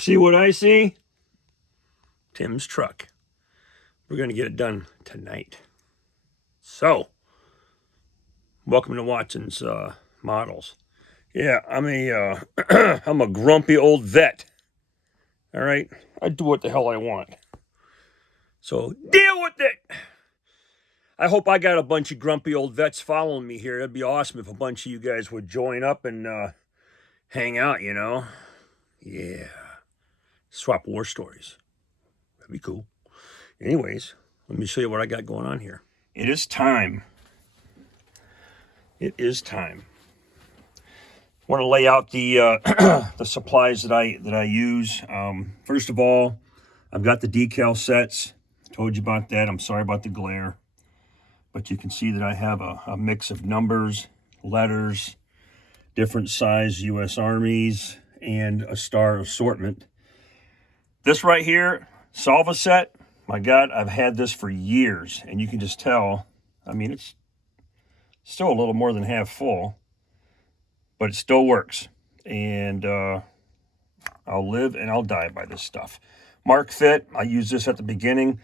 see what I see? Tim's truck. We're going to get it done tonight. So, welcome to Watson's Models. Yeah, I'm a grumpy old vet. All right? I do what the hell I want. So, deal with it! I hope I got a bunch of grumpy old vets following me here. It'd be awesome if a bunch of you guys would join up and hang out, you know? Yeah. Swap war stories. That'd be cool. Anyways, let me show you what I got going on here. It is time. It is time. I want to lay out the the supplies that I use. First of all, I've got the decal sets. Told you about that. I'm sorry about the glare. But you can see that I have a mix of numbers, letters, different size U.S. Armies, and a star assortment. This right here, Salva set, my God, I've had this for years. And you can just tell, I mean, it's still a little more than half full, but it still works. And I'll live and I'll die by this stuff. Mark Fit, I use this at the beginning.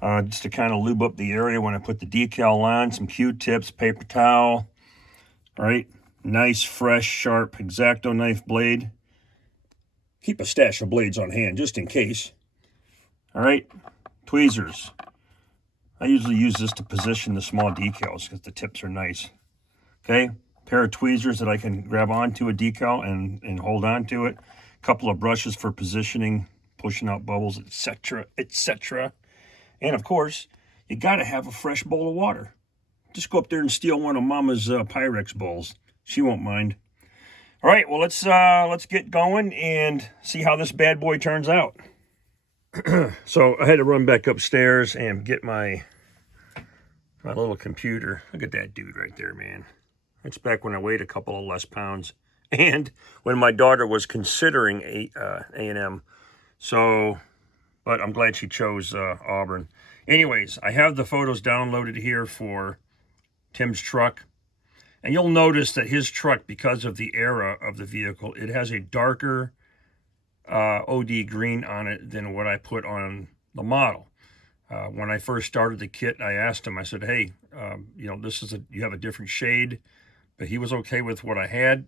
Just to kind of lube up the area when I put the decal on, some Q-tips, paper towel, right? Nice, fresh, sharp X-Acto knife blade. Keep a stash of blades on hand, just in case. All right, tweezers. I usually use this to position the small decals because the tips are nice. Okay, pair of tweezers that I can grab onto a decal and hold on to it. A couple of brushes for positioning, pushing out bubbles, etc., etc. And, of course, you got to have a fresh bowl of water. Just go up there and steal one of Mama's Pyrex bowls. She won't mind. All right, well, let's get going and see how this bad boy turns out. So I had to run back upstairs and get my little computer. Look at that dude right there, man. That's back when I weighed a couple of less pounds. And when my daughter was considering A&M. So... but I'm glad she chose Auburn. Anyways, I have the photos downloaded here for Tim's truck. And you'll notice that his truck, because of the era of the vehicle, it has a darker OD green on it than what I put on the model. When I first started the kit, I asked him, I said, hey, you know, you have a different shade. But he was okay with what I had.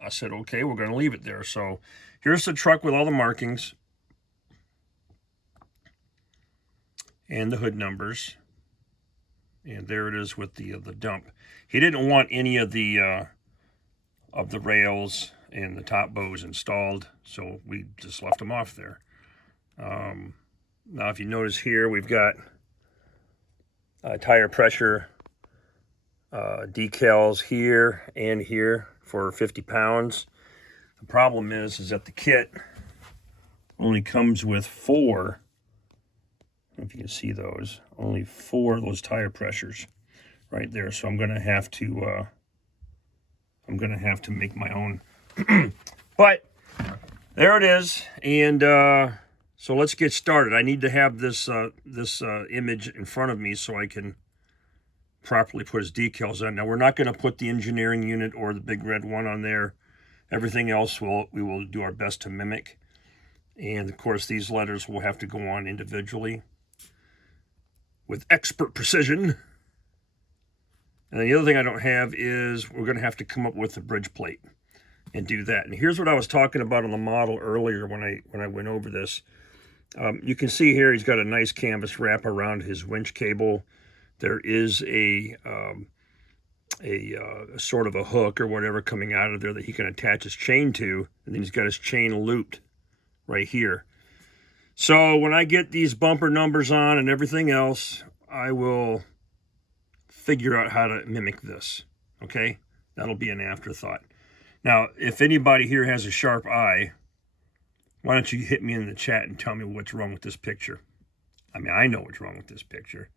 I said, okay, we're going to leave it there. So here's the truck with all the markings. And the hood numbers, and there it is with the dump. He didn't want any of the rails and the top bows installed, so we just left them off there. Now, if you notice here, we've got tire pressure decals here and here for 50 pounds. The problem is that the kit only comes with 4. If you can see those, only 4 of those tire pressures right there. So I'm going to have to make my own. But there it is. And so let's get started. I need to have this image in front of me so I can properly put his decals on. Now, we're not going to put the engineering unit or the big red one on there. Everything else we will do our best to mimic. And, of course, these letters will have to go on individually with expert precision. And then the other thing I don't have is we're going to have to come up with a bridge plate and do that. And here's what I was talking about on the model earlier when I went over this. You can see here he's got a nice canvas wrap around his winch cable. There is a sort of a hook or whatever coming out of there that he can attach his chain to. And then he's got his chain looped right here. So when I get these bumper numbers on and everything else, I will figure out how to mimic this, okay? That'll be an afterthought. Now, if anybody here has a sharp eye, why don't you hit me in the chat and tell me what's wrong with this picture? I mean, I know what's wrong with this picture.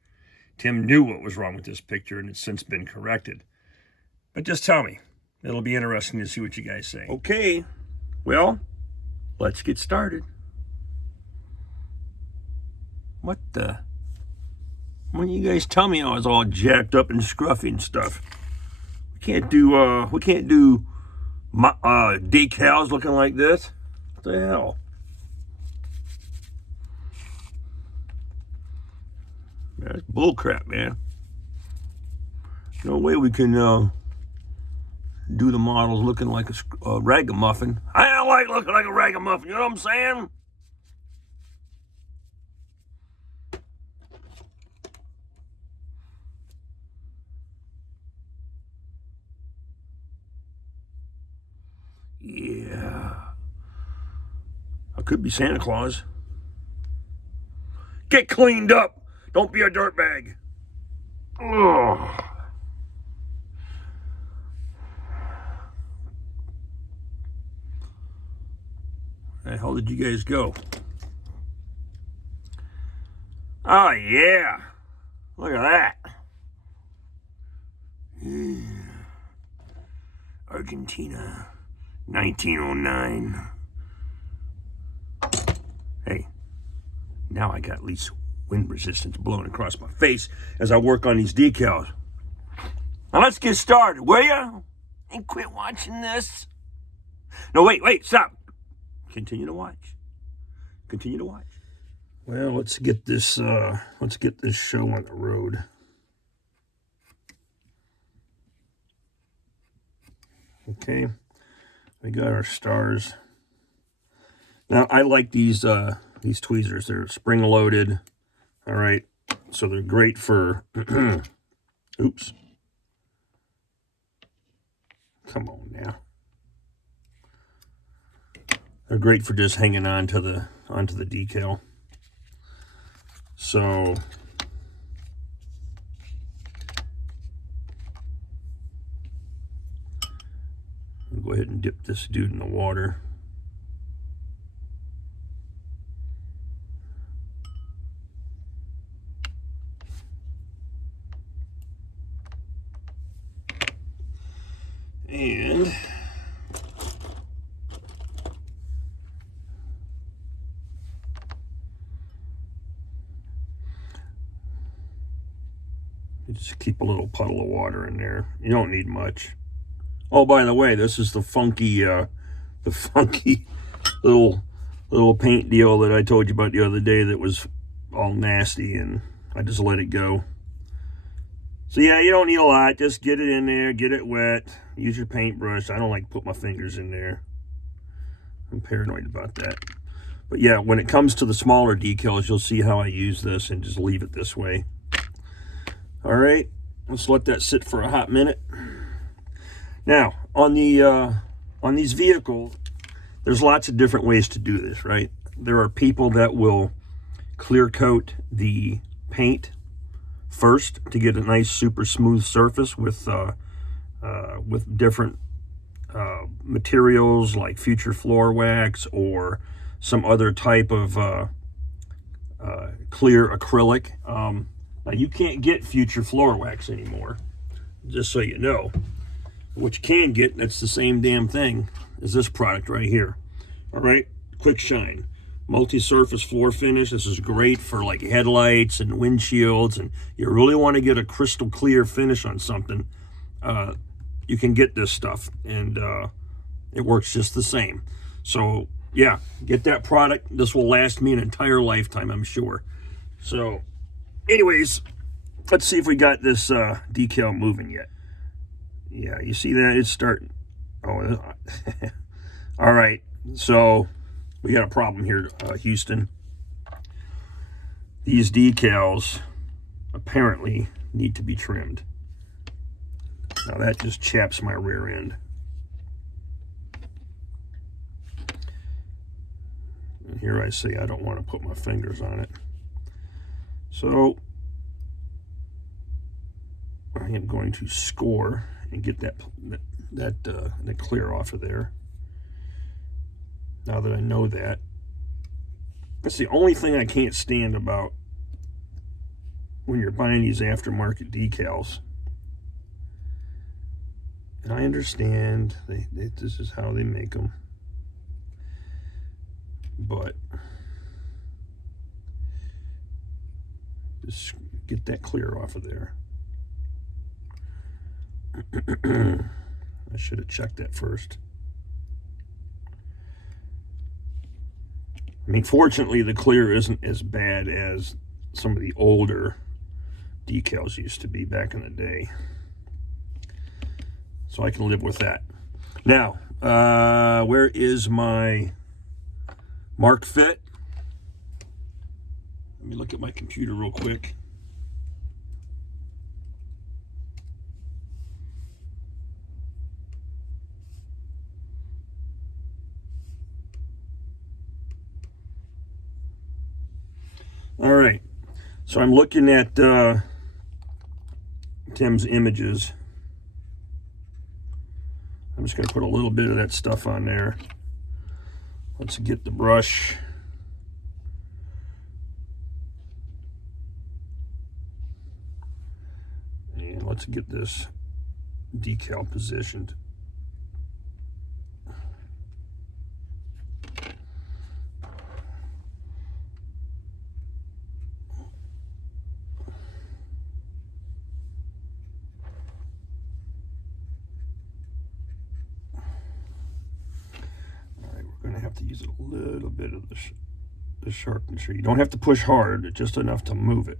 Tim knew what was wrong with this picture, and it's since been corrected. But just tell me. It'll be interesting to see what you guys say. Okay, well, let's get started. What the? When you guys tell me I was all jacked up and scruffy and stuff. We can't do decals looking like this. What the hell? That's bull crap, man. No way we can do the models looking like a ragamuffin. I don't like looking like a ragamuffin, you know what I'm saying? Yeah. I could be Santa Claus. Get cleaned up. Don't be a dirtbag. Ugh. Where the hell did you guys go? Oh, yeah. Look at that. Yeah. Argentina, 1909. Hey, now I got at least wind resistance blowing across my face as I work on these decals. Now let's get started, will ya? And quit watching this. No, wait, stop. Continue to watch. Continue to watch. Well, let's get this show on the road. Okay, we got our stars. Now I like these tweezers. They're spring loaded. All right, so they're great for. Oops. Come on now. They're great for just hanging onto the decal. So I'll go ahead and dip this dude in the water. And just keep a little puddle of water in there. You don't need much. Oh, by the way, this is the funky little paint deal that I told you about the other day that was all nasty, and I just let it go. So yeah, you don't need a lot. Just get it in there, get it wet. Use your paintbrush. I don't like to put my fingers in there. I'm paranoid about that. But yeah, when it comes to the smaller decals, you'll see how I use this and just leave it this way. All right, let's let that sit for a hot minute. Now, on these vehicles, there's lots of different ways to do this, right? There are people that will clear coat the paint first to get a nice super smooth surface with different materials like future floor wax or some other type of clear acrylic. Now you can't get future floor wax anymore, just so you know. What you can get, that's the same damn thing as this product right here. All right, Quick Shine. Multi-surface floor finish. This is great for like headlights and windshields, and you really want to get a crystal clear finish on something. You can get this stuff, and it works just the same. So yeah, get that product. This will last me an entire lifetime, I'm sure. So anyways, let's see if we got this decal moving yet. Yeah, you see that? It's starting. Oh, all right. So we got a problem here, Houston. These decals apparently need to be trimmed. Now that just chaps my rear end. And here I say I don't want to put my fingers on it. So I am going to score and get that clear off of there. Now that I know that. That's the only thing I can't stand about when you're buying these aftermarket decals. And I understand this is how they make them. But just get that clear off of there. I should have checked that first. I mean, fortunately, the clear isn't as bad as some of the older decals used to be back in the day. So I can live with that. Now, where is my mark fit? Let me look at my computer real quick. All right, so I'm looking at Tim's images. I'm just going to put a little bit of that stuff on there. Let's get the brush. And let's get this decal positioned. To use a little bit of the sharpness here. You don't have to push hard, just enough to move it.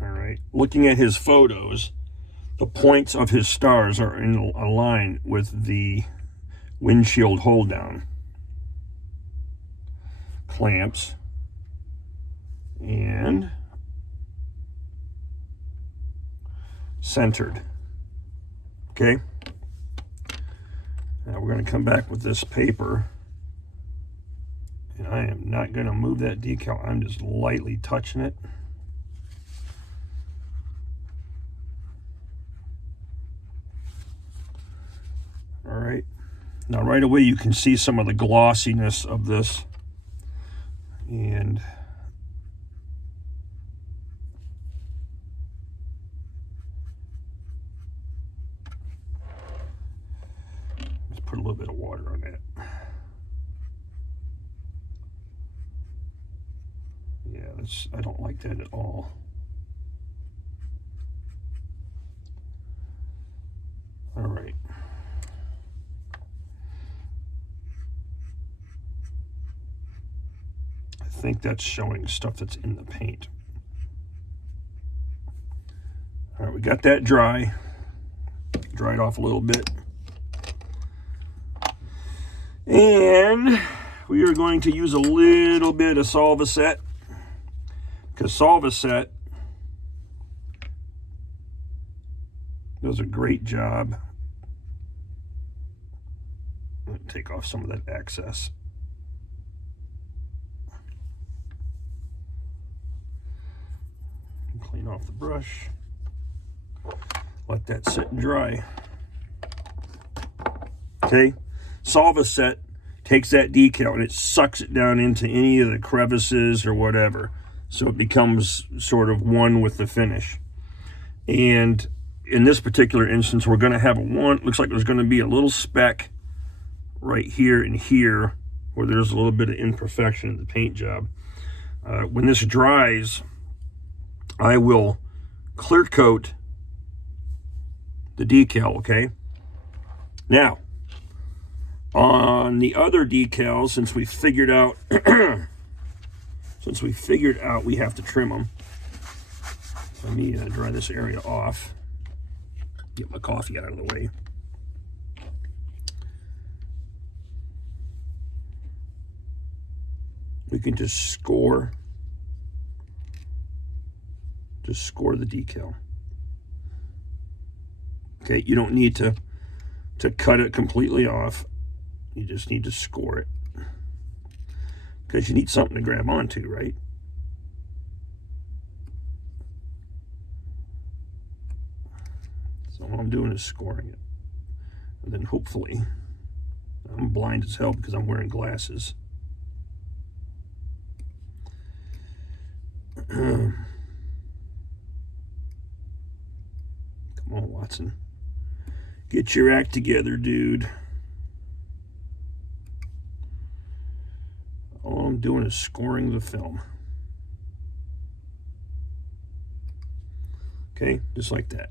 All right. Looking at his photos, the points of his stars are in a line with the windshield hold down clamps, and centered. Okay. Now we're going to come back with this paper, and I am not going to move that decal. I'm just lightly touching it. All right. Now right away you can see some of the glossiness of this, and put a little bit of water on that. Yeah, I don't like that at all. All right. I think that's showing stuff that's in the paint. All right, we got that dry. Dried off a little bit. And we are going to use a little bit of Solvaset, because Solvaset does a great job. I'm going to take off some of that excess. Clean off the brush. Let that sit and dry. Okay. Solvaset takes that decal and it sucks it down into any of the crevices or whatever, so it becomes sort of one with the finish. And in this particular instance, we're going to have looks like there's going to be a little speck right here and here where there's a little bit of imperfection in the paint job. When this dries, I will clear coat the decal. Okay. Now, on the other decals, since we figured out we have to trim them, let me dry this area off. Get my coffee out of the way. We can just score the decal. Okay, you don't need to cut it completely off. You just need to score it, because you need something to grab onto, right? So all I'm doing is scoring it. And then hopefully, I'm blind as hell because I'm wearing glasses. Come on, Watson. Get your act together, dude. All I'm doing is scoring the film. Okay, just like that.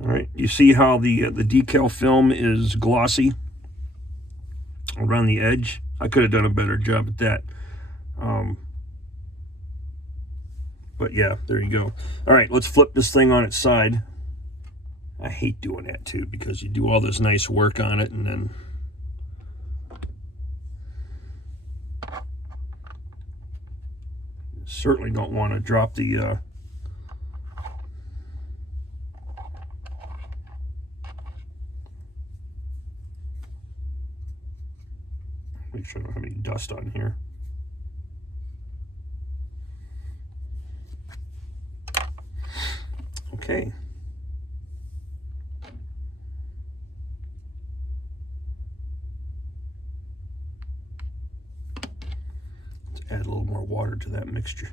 All right, you see how the decal film is glossy? around the edge. I could have done a better job at that. But yeah, there you go. All right, let's flip this thing on its side. I hate doing that too, because you do all this nice work on it and then certainly don't want to drop the make sure I don't have any dust on here. Okay. Let's add a little more water to that mixture.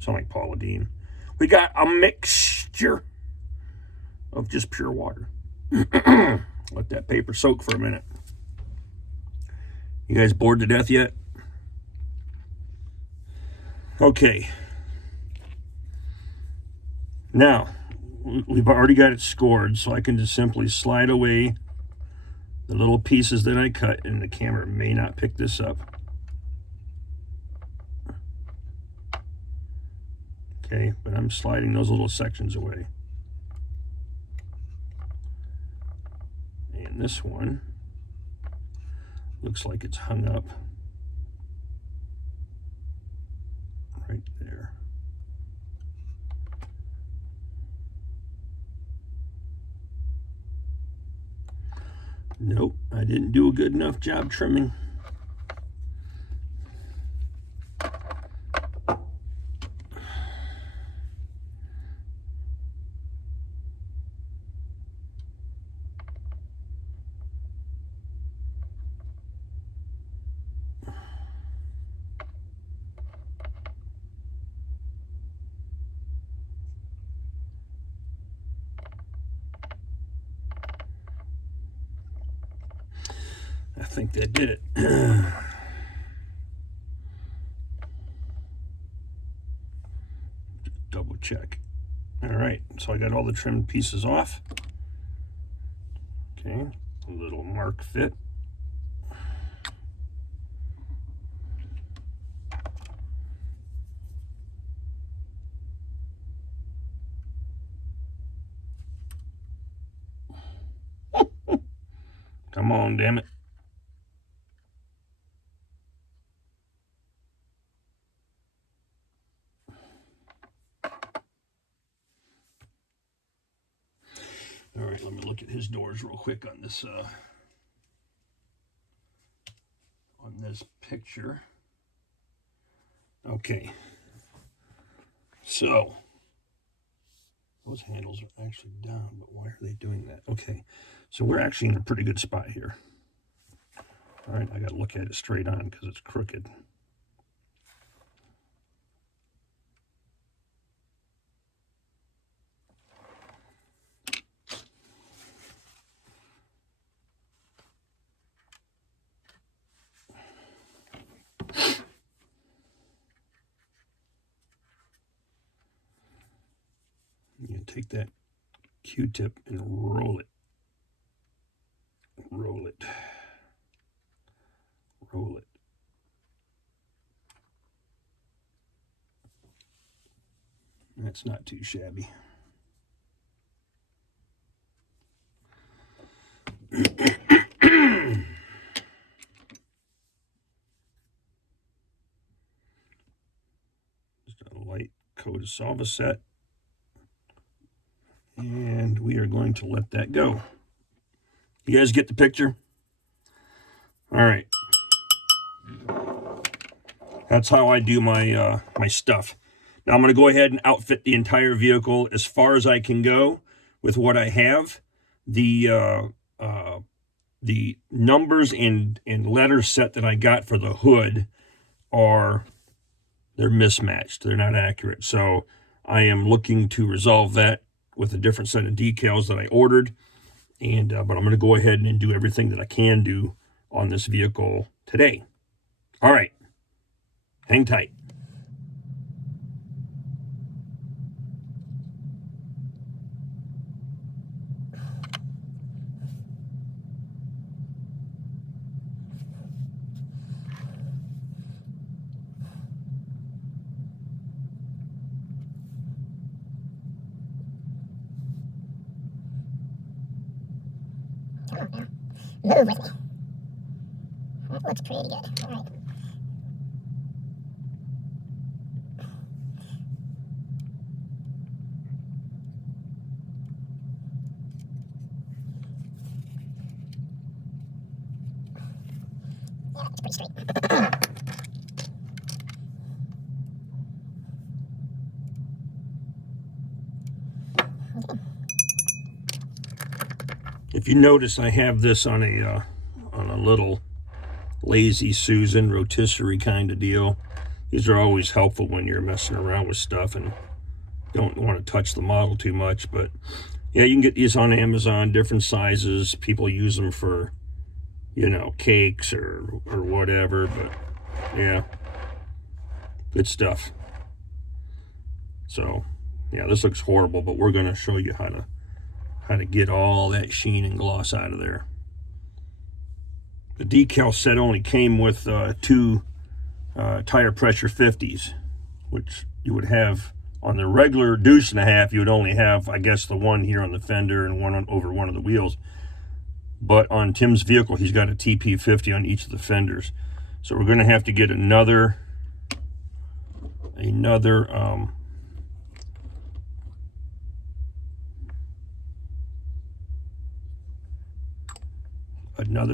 Sound like Paula Deen. We got a mixture of just pure water. Let that paper soak for a minute. You guys bored to death yet? Okay. Now, we've already got it scored, so I can just simply slide away the little pieces that I cut, and the camera may not pick this up. Okay, but I'm sliding those little sections away. And this one looks like it's hung up right there. Nope, I didn't do a good enough job trimming. I think that did it. Double check. All right, so I got all the trimmed pieces off. Okay, a little mark fit. Come on, damn it. All right, let me look at his doors real quick on this picture. Okay. So those handles are actually down, but why are they doing that? Okay. So we're actually in a pretty good spot here. All right, I got to look at it straight on because it's crooked. You take that Q-tip and roll it. Roll it. Roll it. That's not too shabby. Just a light coat of Solvaset. And we are going to let that go. You guys get the picture? All right. That's how I do my my stuff. Now I'm going to go ahead and outfit the entire vehicle as far as I can go with what I have. The numbers and letter set that I got for the hood they're mismatched. They're not accurate. So I am looking to resolve that with a different set of decals that I ordered. And but I'm going to go ahead and do everything that I can do on this vehicle today. All right. Hang tight. Come on now. Move with me. That looks pretty good. All right. Yeah, it's pretty straight. If you notice, I have this on a little Lazy Susan rotisserie kind of deal. These are always helpful when you're messing around with stuff and don't want to touch the model too much. But yeah, you can get these on Amazon, different sizes. People use them for, you know, cakes or whatever. But yeah, good stuff. So yeah, this looks horrible, but we're going to show you how to get all that sheen and gloss out of there. The decal set only came with two tire pressure 50s, which you would have on the regular deuce and a half. You would only have, I guess, the one here on the fender and one over one of the wheels. But on Tim's vehicle, he's got a TP50 on each of the fenders. So we're going to have to get another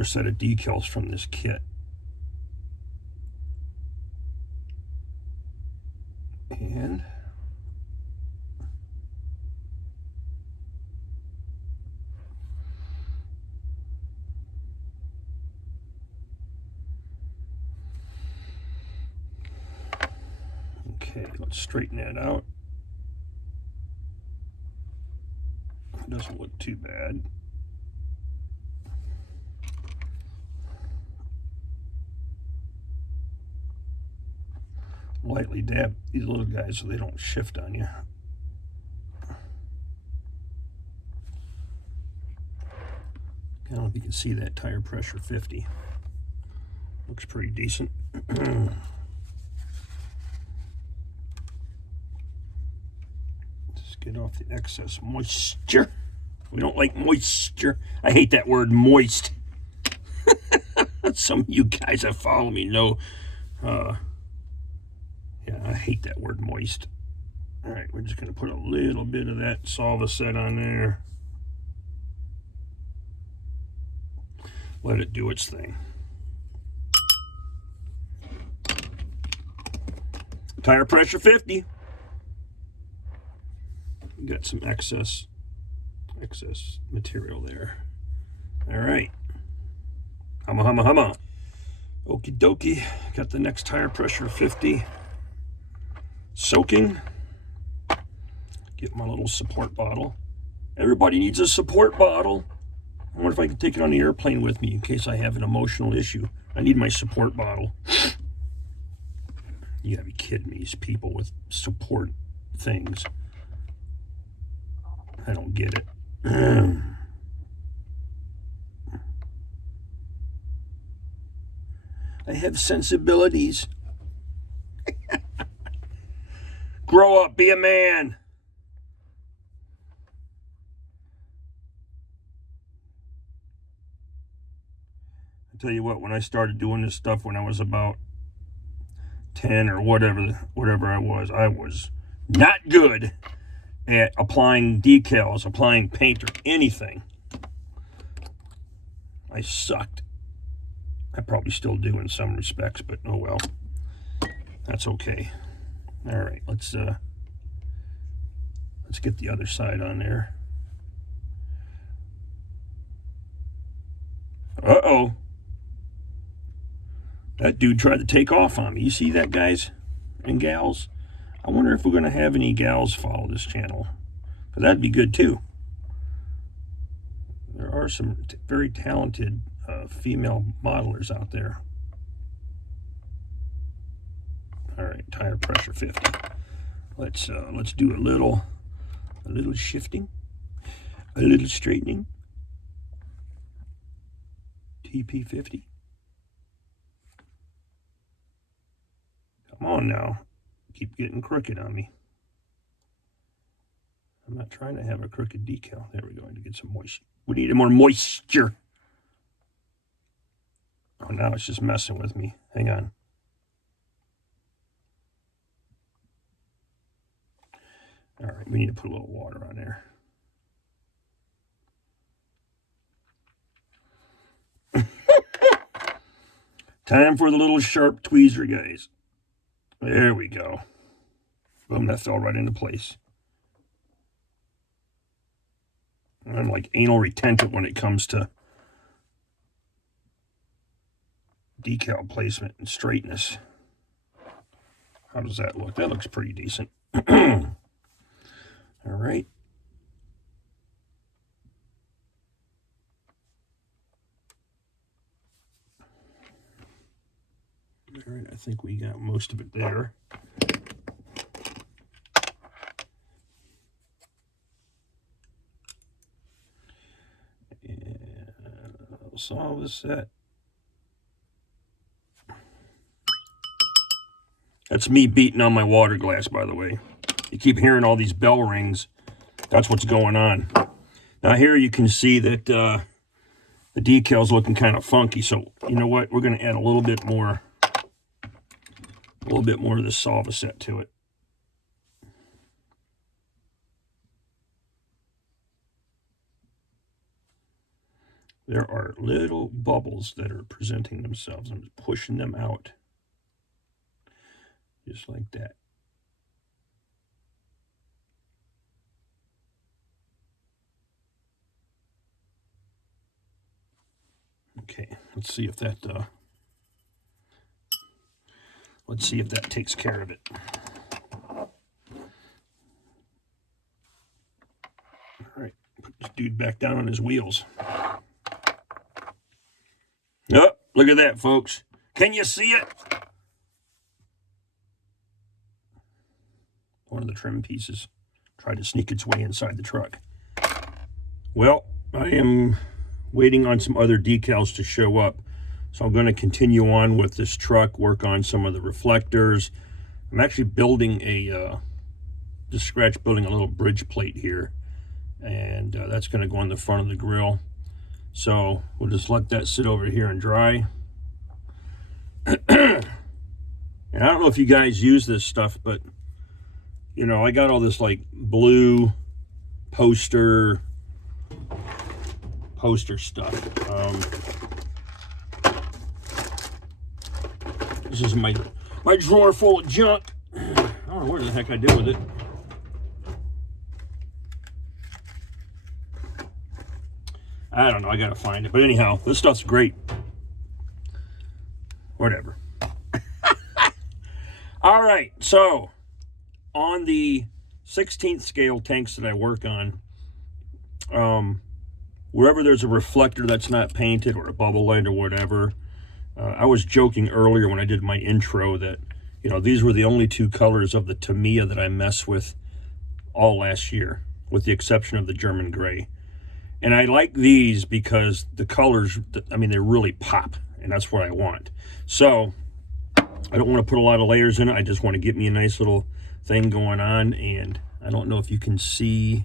set of decals from this kit. And okay, let's straighten that out. It doesn't look too bad. Lightly dab these little guys so they don't shift on you. I don't know if you can see that tire pressure 50. Looks pretty decent. Just get off the excess moisture. We don't like moisture. I hate that word, moist. Some of you guys that follow me know. Yeah, I hate that word, moist. All right, we're just going to put a little bit of that Solvaset on there. Let it do its thing. Tire pressure 50. Got some excess material there. All right. Humma, humma, humma. Okie dokie. Got the next tire pressure 50. Soaking. Get my little support bottle. Everybody needs a support bottle. I wonder if I can take it on the airplane with me in case I have an emotional issue. I need my support bottle. You gotta be kidding me, these people with support things. I don't get it. I have sensibilities. Grow up, be a man. I tell you what, when I started doing this stuff when I was about 10 or whatever I was not good at applying decals, applying paint, or anything. I sucked. I probably still do in some respects, but oh well. That's okay. All right, let's get the other side on there. Uh-oh. That dude tried to take off on me. You see that, guys and gals? I wonder if we're going to have any gals follow this channel. Because that'd be good, too. There are some very talented female modelers out there. All right, tire pressure 50. Let's do a little shifting, a little straightening. TP50. Come on now. Keep getting crooked on me. I'm not trying to have a crooked decal. There we go. To get some moisture. We need more moisture. Oh, now it's just messing with me. Hang on. All right, we need to put a little water on there. Time for the little sharp tweezer, guys. There we go. Boom, that fell right into place. I'm like anal retentive when it comes to decal placement and straightness. How does that look? That looks pretty decent. All right. All right, I think we got most of it there. And I'll solve the set. That's me beating on my water glass, by the way. You keep hearing all these bell rings. That's what's going on. Now here you can see that the decal's looking kind of funky. So you know what? We're going to add a little bit more of this Solvaset to it. There are little bubbles that are presenting themselves. I'm just pushing them out. Just like that. Okay, let's see if that takes care of it. All right, put this dude back down on his wheels. Oh, look at that, folks. Can you see it? One of the trim pieces tried to sneak its way inside the truck. Well, I am waiting on some other decals to show up. So I'm going to continue on with this truck, work on some of the reflectors. I'm actually building just scratch building a little bridge plate here. And that's going to go on the front of the grill. So we'll just let that sit over here and dry. And I don't know if you guys use this stuff, but you know, I got all this like blue poster stuff. This is my drawer full of junk. I don't know where the heck I did with it. I don't know, I gotta find it. But anyhow, this stuff's great. Whatever. All right, so on the 16th scale tanks that I work on, wherever there's a reflector that's not painted or a bubble light or whatever, I was joking earlier when I did my intro that, you know, these were the only two colors of the Tamiya that I messed with all last year, with the exception of the German gray. And I like these because the colors, I mean, they really pop, and that's what I want. So I don't want to put a lot of layers in it. I just want to get me a nice little thing going on. And I don't know if you can see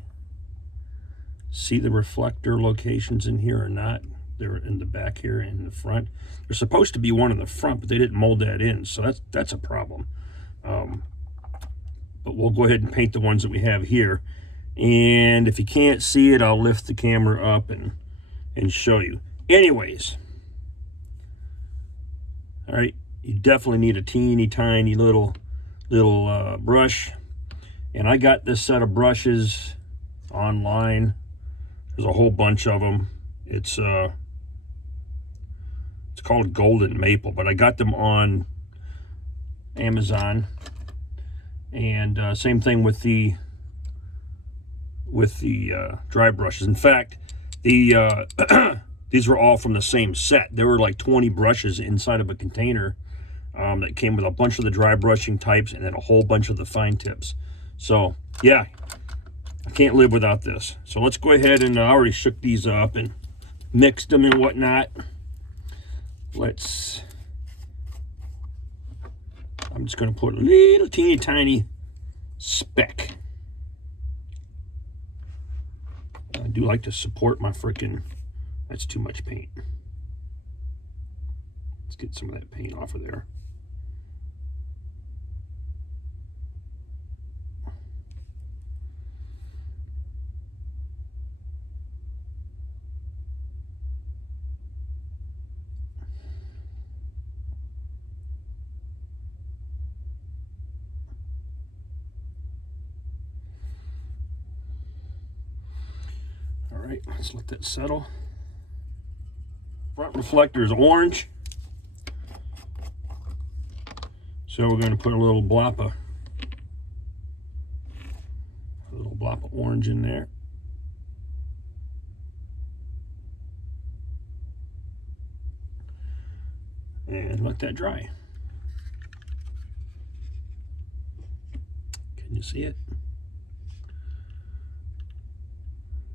the reflector locations in here or not. They're in the back here and in the front. There's supposed to be one in the front, but they didn't mold that in, so that's a problem. But we'll go ahead and paint the ones that we have here. And if you can't see it, I'll lift the camera up and show you. Anyways, all right, you definitely need a teeny tiny little brush. And I got this set of brushes online. There's a whole bunch of them. It's called Golden Maple, but I got them on Amazon. And same thing with the dry brushes. In fact, these were all from the same set. There were like 20 brushes inside of a container that came with a bunch of the dry brushing types and then a whole bunch of the fine tips. So yeah, I can't live without this. So let's go ahead and I already shook these up and mixed them and whatnot. I'm just going to put a little teeny tiny speck. I do like to support my frickin', that's too much paint. Let's get some of that paint off of there. All right, let's let that settle. Front reflector is orange. So we're going to put a little blop of orange in there. And let that dry. Can you see it?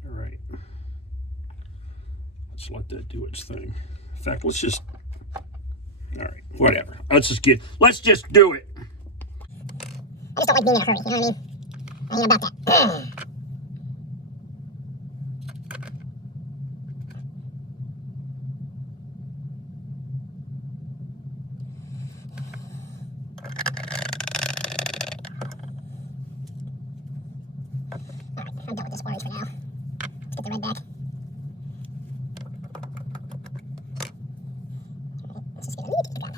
All right. Let's let that do its thing. In fact, let's just, all right, whatever. Let's just do it. I just don't like being in a hurry, you know what I mean? I ain't about that. Alright, I'm done with this orange for now. Let's get the red back. Alright, let's just get a little bit of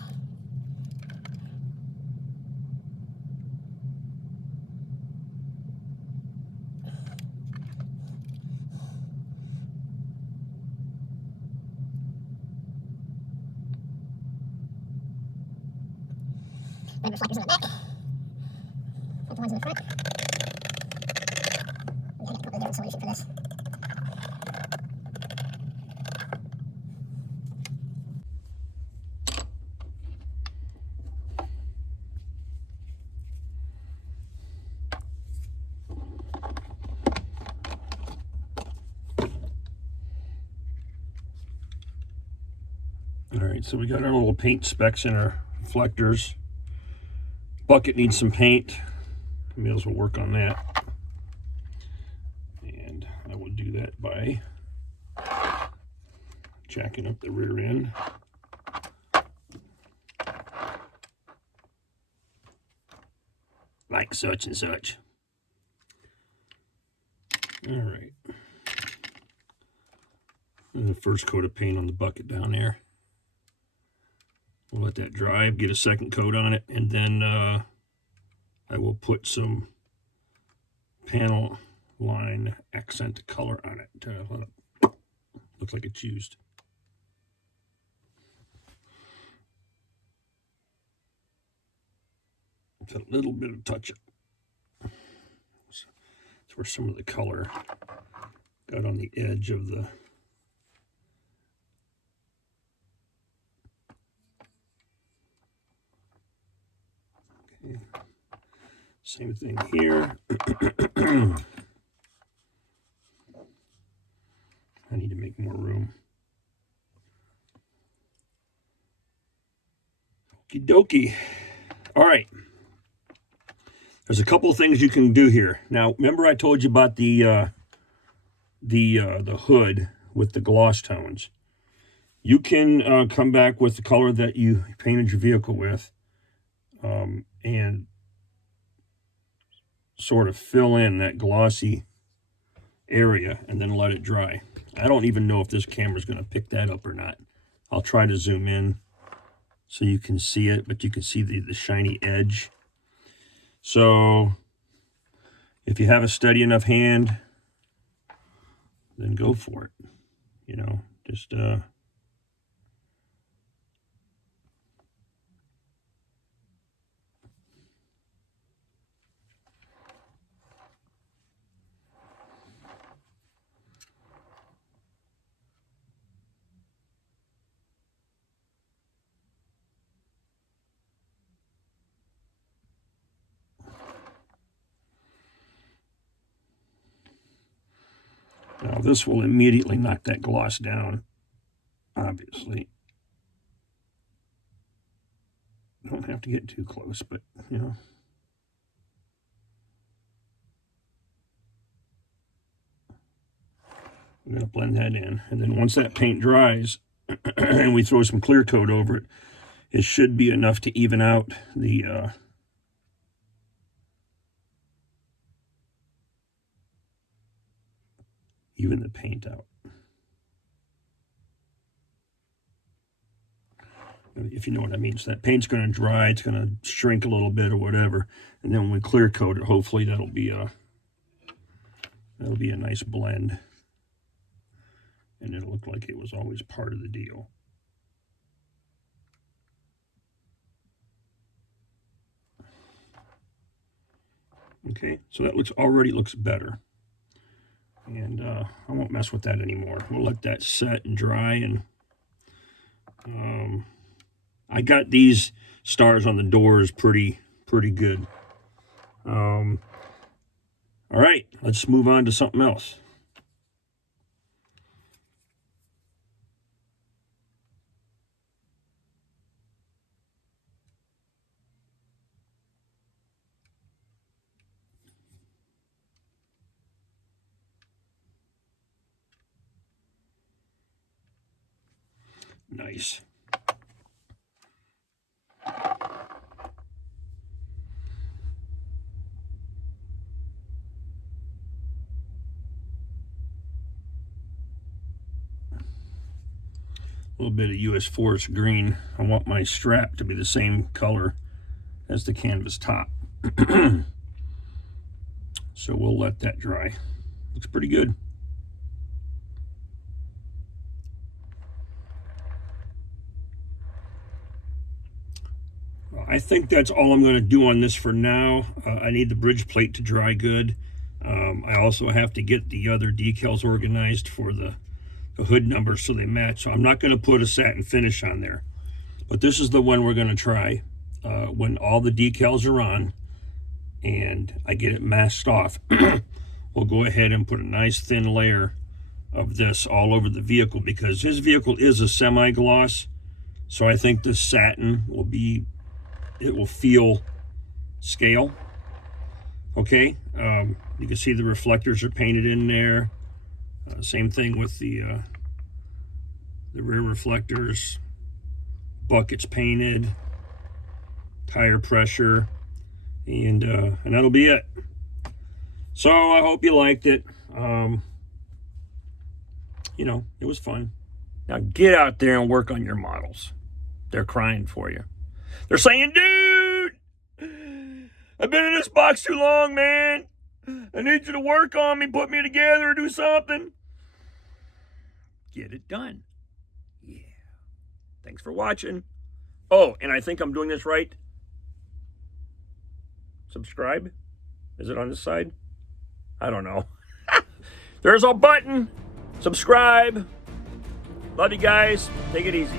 red reflectors in the back. Got the ones in the front. I got a couple of different solutions for this. All right, so we got our little paint specs in our reflectors. Bucket needs some paint. May as well work on that. And I will do that by jacking up the rear end. Like such and such. All right. And the first coat of paint on the bucket down there. We'll let that dry, get a second coat on it, and then I will put some panel line accent color on it to let it look like it's used. It's a little bit of touch-up. That's where some of the color got on the edge of the okay. Same thing here. I need to make more room. Okie dokie. All right. There's a couple of things you can do here. Now, remember I told you about the hood with the gloss tones. You can come back with the color that you painted your vehicle with and sort of fill in that glossy area and then let it dry. I don't even know if this camera's going to pick that up or not. I'll try to zoom in so you can see it, but you can see the shiny edge. So if you have a steady enough hand, then go for it. You know, just now this will immediately knock that gloss down, obviously. Don't have to get too close, but, you know. I'm going to blend that in. And then once that paint dries, and we throw some clear coat over it, it should be enough to even out the even the paint out. If you know what I mean. So that paint's going to dry, it's going to shrink a little bit or whatever, and then when we clear coat it, hopefully that'll be a nice blend, and it'll look like it was always part of the deal. Okay, so that already looks better, and I won't mess with that anymore. We'll let that set and dry, and I got these stars on the doors pretty good. All right, let's move on to something else. Nice. A little bit of U.S. Forest green. I want my strap to be the same color as the canvas top. So we'll let that dry. Looks pretty good. I think that's all I'm going to do on this for now. I need the bridge plate to dry good. I also have to get the other decals organized for the hood numbers so they match. So I'm not going to put a satin finish on there. But this is the one we're going to try when all the decals are on and I get it masked off. We'll go ahead and put a nice thin layer of this all over the vehicle, because his vehicle is a semi-gloss. So I think the satin will be, it will feel scale. Okay, you can see the reflectors are painted in there. Same thing with the rear reflectors. Buckets painted, tire pressure, and that'll be it. So I hope you liked it. You know, it was fun. Now get out there and work on your models. They're crying for you. They're saying, dude, I've been in this box too long, man. I need you to work on me, put me together, or do something. Get it done. Yeah. Thanks for watching. Oh, and I think I'm doing this right. Subscribe. Is it on this side? I don't know. There's a button. Subscribe. Love you guys. Take it easy.